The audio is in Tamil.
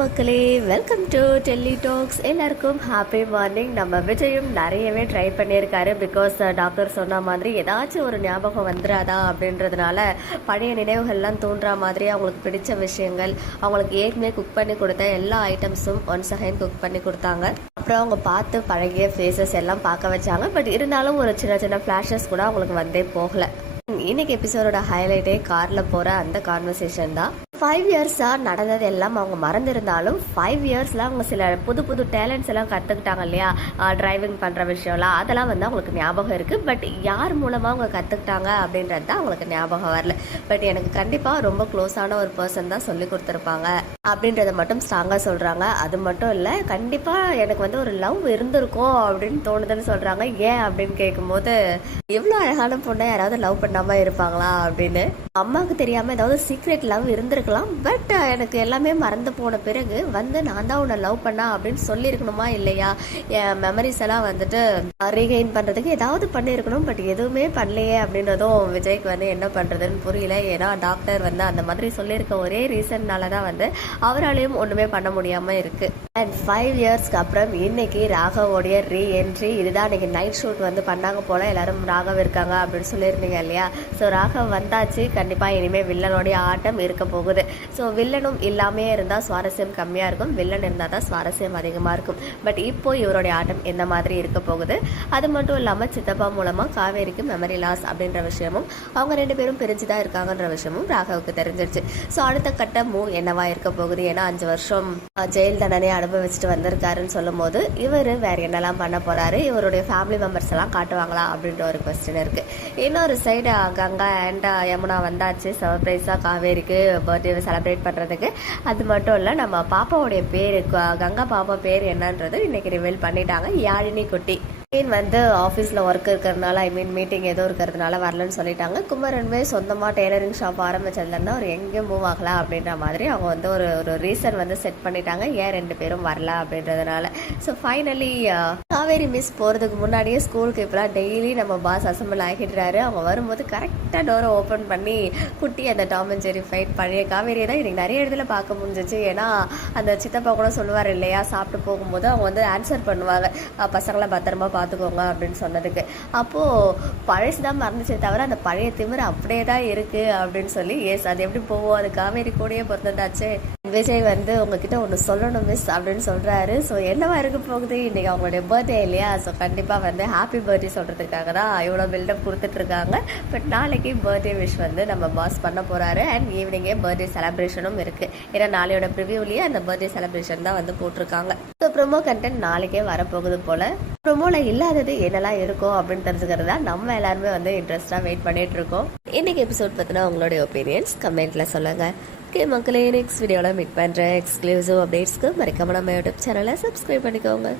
மக்களே, வெல்கம் டு டெல்லி டாக்ஸ். எல்லாருக்கும் ஹாப்பி மார்னிங். நம்ம விஜயும் நிறையவே ட்ரை பண்ணியிருக்காரு. பிகாஸ் டாக்டர் சொன்ன மாதிரி ஏதாச்சும் ஒரு ஞாபகம் வந்துடாதா அப்படின்றதுனால பழைய நினைவுகள்லாம் தோன்றா மாதிரி அவங்களுக்கு பிடிச்ச விஷயங்கள், அவங்களுக்கு ஏற்கனவே குக் பண்ணி கொடுத்த எல்லா ஐட்டம்ஸும் ஒன்ஸ் அகைன் குக் பண்ணி கொடுத்தாங்க. அப்புறம் அவங்க பார்த்து பழகிய ஃபேஸஸ் எல்லாம் பார்க்க வச்சாங்க. பட் இருந்தாலும் ஒரு சின்ன சின்ன ஃப்ளாஷஸ் கூட அவங்களுக்கு வந்தே போகலை. இன்னைக்கு எபிசோடோட ஹைலைட்டே காரில் போகிற அந்த கான்வர்சேஷன் தான். 5 இயர்ஸாக நடந்தது எல்லாம் அவங்க மறந்துருந்தாலும் 5 இயர்ஸில் அவங்க சில புது புது டேலண்ட்ஸ் எல்லாம் கற்றுக்கிட்டாங்க இல்லையா. டிரைவிங் பண்ணுற விஷயம்லாம் அதெல்லாம் வந்து அவங்களுக்கு ஞாபகம் இருக்குது. பட் யார் மூலமாக அவங்க கற்றுக்கிட்டாங்க அப்படின்றது தான் அவங்களுக்கு ஞாபகம் வரல. பட் எனக்கு கண்டிப்பாக ரொம்ப க்ளோஸான ஒரு பர்சன் தான் சொல்லி கொடுத்துருப்பாங்க அப்படின்றத மட்டும் ஸ்ட்ராங்காக சொல்கிறாங்க. அது மட்டும் இல்லை, கண்டிப்பாக எனக்கு வந்து ஒரு லவ் இருந்திருக்கும் அப்படின்னு தோணுதுன்னு சொல்கிறாங்க. ஏன் அப்படின்னு கேட்கும்போது, எவ்வளோ அழகான பொண்ணை யாராவது லவ் பண்ணாமல் இருப்பாங்களா அப்படின்னு. அம்மாவுக்கு தெரியாமல் ஏதாவது சீக்ரெட் லவ் இருந்திருக்கலாம். பட் எனக்கு எல்லாமே மறந்து போன பிறகு வந்து நான் தான் உன்னை லவ் பண்ணா அப்படின்னு சொல்லியிருக்கணுமா இல்லையா? என் மெமரிஸ் எல்லாம் வந்துட்டு ரீகெயின் பண்ணுறதுக்கு ஏதாவது பண்ணியிருக்கணும். பட் எதுவுமே பண்ணலையே அப்படின்றதும் விஜய்க்கு வந்து என்ன பண்ணுறதுன்னு புரியல. ஏன்னா டாக்டர் வந்து அந்த மாதிரி சொல்லியிருக்க ஒரே ரீசன்னால தான் வந்து அவராலையும் ஒன்றுமே பண்ண முடியாமல் இருக்குது. அண்ட் 5 இயர்ஸ்க்கு அப்புறம் இன்னைக்கு ராகவோடைய ரீஎன்ட்ரி. இதுதான் இன்னைக்கு நைட் ஷூட் வந்து பண்ணாங்க போல். எல்லாரும் ராகவ் இருக்காங்க அப்படின்னு சொல்லியிருந்தீங்க இல்லையா. ஸோ ராகவ் வந்தாச்சு. கண்டிப்பாக இனிமேல் வில்லனுடைய ஆட்டம் இருக்க போகுது. ஸோ வில்லனும் இல்லாமே இருந்தால் சுவாரஸ்யம் கம்மியாக இருக்கும், வில்லன் இருந்தால் தான் சுவாரஸ்யம் அதிகமாக இருக்கும். பட் இப்போ இவருடைய ஆட்டம் எந்த மாதிரி இருக்க போகுது. அது மட்டும் இல்லாமல் சித்தப்பா மூலமாக காவேரிக்கு மெமரி லாஸ் அப்படின்ற விஷயமும், அவங்க 2 பேரும் பிரிஞ்சு தான் இருக்காங்கன்ற விஷயமும் ராகவுக்கு தெரிஞ்சிருச்சு. ஸோ அடுத்த கட்ட மூவ் என்னவா இருக்க போகுது? ஏன்னா 5 வருஷம் ஜெயில் தண்டனை அனுபவிச்சுட்டு வந்திருக்காருன்னு சொல்லும் போது இவர் வேற என்னெல்லாம் பண்ண போறாரு, இவருடைய ஃபேமிலி மெம்பர்ஸ் எல்லாம் காட்டுவாங்களா அப்படின்ற ஒரு கொஸ்டின் இருக்கு. இன்னொரு சைடு கங்கா அண்ட் யமுனா வந்தாச்சு சர்ப்ரைஸாக காவேரிக்கு பர்த்டே செலிப்ரேட் பண்ணுறதுக்கு. அது மட்டும் இல்லை, நம்ம பாப்பாவுடைய பேர், கங்கா பாப்பா பேர் என்னன்றது இன்னைக்கு ரிவீல் பண்ணிட்டாங்க. யாழினி குட்டி. வந்து ஆஃபீஸில் ஒர்க் இருக்கிறதுனால, மீட்டிங் ஏதோ இருக்கிறதுனால வரலன்னு சொல்லிட்டாங்க. குமரன்வே சொந்தமாக டெய்லரிங் ஷாப் ஆரம்பிச்சதுலேருந்து அவர் எங்கேயும் மூவ் ஆகலாம் அப்படின்ற மாதிரி அவங்க வந்து ஒரு ரீசன் வந்து செட் பண்ணிட்டாங்க, ஏன் 2 பேரும் வரல அப்படின்றதுனால. ஸோ ஃபைனலி காவேரி மிஸ் போகிறதுக்கு முன்னாடியே ஸ்கூலுக்கு இப்போலாம் டெய்லி நம்ம பாஸ் அசம்பிள் ஆகிடுறாரு. அவங்க வரும்போது கரெக்டாக டோரை ஓப்பன் பண்ணி குட்டி அந்த டாம் அண்ட் ஜெர்ரி ஃபைட் பழைய காவேரியை தான் எனக்கு நிறைய இடத்துல பார்க்க முடிஞ்சிச்சு. ஏன்னா அந்த சித்தப்பா கூட சொல்லுவார் இல்லையா, சாப்பிட்டு போகும்போது அவங்க வந்து ஆன்சர் பண்ணுவாங்க, பசங்களை பத்திரமா பார்த்துக்கோங்க அப்படின்னு சொன்னதுக்கு. அப்போது பழசு தான் மறந்துச்சே தவிர அந்த பழைய திமிர் அப்படியே தான் இருக்குது அப்படின்னு சொல்லி, எஸ் அது எப்படி போவோம், அது காவேரி கூடயே பொறுத்ததாச்சு. விஜய் வந்து உங்ககிட்ட ஒன்று சொல்லணும் மிஸ் அப்படின்னு சொல்கிறாரு. ஸோ என்னவா இருக்க போகுது? இன்றைக்கி அவங்களுடைய பர்த்டே இல்லையா. ஸோ கண்டிப்பாக வந்து ஹாப்பி பர்த்டே சொல்கிறதுக்காக தான் இவ்வளோ பில்டப் கொடுத்துட்ருக்காங்க. பட் நாளைக்கு பர்த்டே விஷ் வந்து நம்ம பாஸ் பண்ண போகிறாரு. அண்ட் ஈவினிங்கே பர்த்டே செலிப்ரேஷனும் இருக்குது. ஏன்னா நாளையோட ப்ரிவியூலேயே அந்த பர்த்டே செலிப்ரேஷன் தான் வந்து போட்டிருக்காங்க. ஸோ ப்ரொமோ கண்டென்ட் நாளைக்கே வரப்போகுது போல். ப்ரொமோவில் இல்லாதது என்னெல்லாம் இருக்கும் அப்படின்னு தெரிஞ்சுக்கிறது தான் நம்ம எல்லாருமே வந்து இன்ட்ரெஸ்டாக வெயிட் பண்ணிட்டு இருக்கோம். இன்னைக்கு எபிசோட் பற்றினா உங்களுடைய ஒப்பீனியன்ஸ் கமெண்ட்ல சொல்லுங்கள். ஓகே மக்களே, நெக்ஸ்ட் வீடியோவில் மீட் பண்ணுறேன். எக்ஸ்க்ளூசிவ் அப்டேட்ஸ்க்கு மறக்காம நம்ம யூடியூப் சேனலை சப்ஸ்கிரைப் பண்ணிக்கோங்க.